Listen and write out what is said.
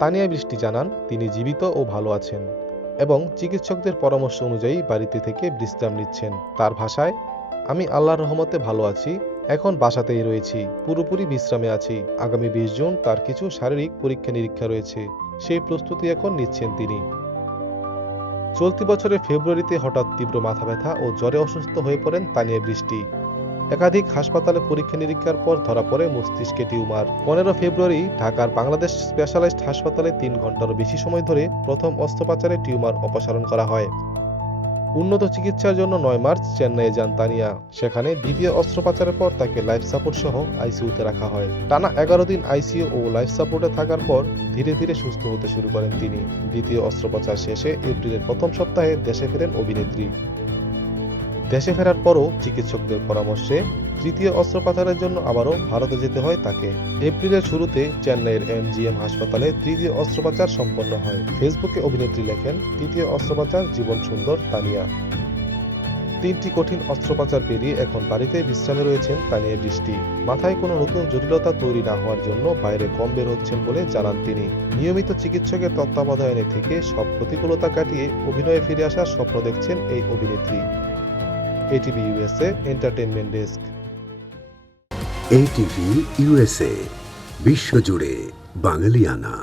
তানিয়া বৃষ্টি জানান তিনি জীবিত ও ভালো আছেন এবং চিকিৎসকদের পরামর্শ অনুযায়ী বাড়িতে থেকে বিশ্রাম নিচ্ছেন। তার ভাষায়, আমি আল্লাহর রহমতে ভালো আছি, এখন বাসাতেই রয়েছি, পুরোপুরি বিশ্রামে আছি। আগামী 20 জুন তার কিছু শারীরিক পরীক্ষা নিরীক্ষা রয়েছে, সেই প্রস্তুতি এখন নিচ্ছেন তিনি। চলতি বছরের ফেব্রুয়ারিতে হঠাৎ তীব্র মাথা ব্যথা ও জ্বরে অসুস্থ হয়ে পড়েন তানিয়া বৃষ্টি। একাধিক হাসপাতালে পরীক্ষা নিরীক্ষার পর ধরা পড়ে মস্তিষ্কে টিউমার। 15 ফেব্রুয়ারি ঢাকার বাংলাদেশ স্পেশালাইজড হাসপাতালে 3 ঘন্টারও বেশি সময় ধরে প্রথম অস্ত্রোপচারে টিউমার অপসারণ করা হয়। উন্নত চিকিৎসার জন্য 9 মার্চ চেন্নাইয়ে যান তানিয়া। সেখানে দ্বিতীয় অস্ত্রোপচারের পর তাকে লাইফ সাপোর্ট সহ আইসিইউতে রাখা হয়। টানা 11 দিন আইসিইউ ও লাইফ সাপোর্টে থাকার পর ধীরে ধীরে সুস্থ হতে শুরু করেন তিনি। দ্বিতীয় অস্ত্রোপচার শেষে এপ্রিলের প্রথম সপ্তাহে দেশে ফেরেন অভিনেত্রী। দেশে ফেরার পরও চিকিৎসকদের পরামর্শে তৃতীয় অস্ত্রোপচারের জন্য আবারও ভারতে যেতে হয় তাকে। এপ্রিলের শুরুতে চেন্নাইয়ের এমজিএম হাসপাতালে তৃতীয় অস্ত্রোপচার সম্পন্ন হয়। ফেসবুকে অভিনেত্রী লেখেন, তৃতীয় অস্ত্রোপচার জীবন সুন্দর তানিয়া। 3টি কঠিন অস্ত্রোপচার পেরিয়ে এখন বাড়িতে বিশ্রামে রয়েছেন তানিয়া বৃষ্টি। মাথায় কোনো নতুন জটিলতা তৈরি না হওয়ার জন্য বাইরে কম বের হচ্ছেন বলে জানান তিনি। নিয়মিত চিকিৎসকের তত্ত্বাবধানে থেকে সব প্রতিকূলতা কাটিয়ে অভিনয়ে ফিরে আসার স্বপ্ন দেখছেন এই অভিনেত্রী। ATV USA entertainment desk. ATV USA, বিশ্বজুড়ে বাঙালিয়ানা।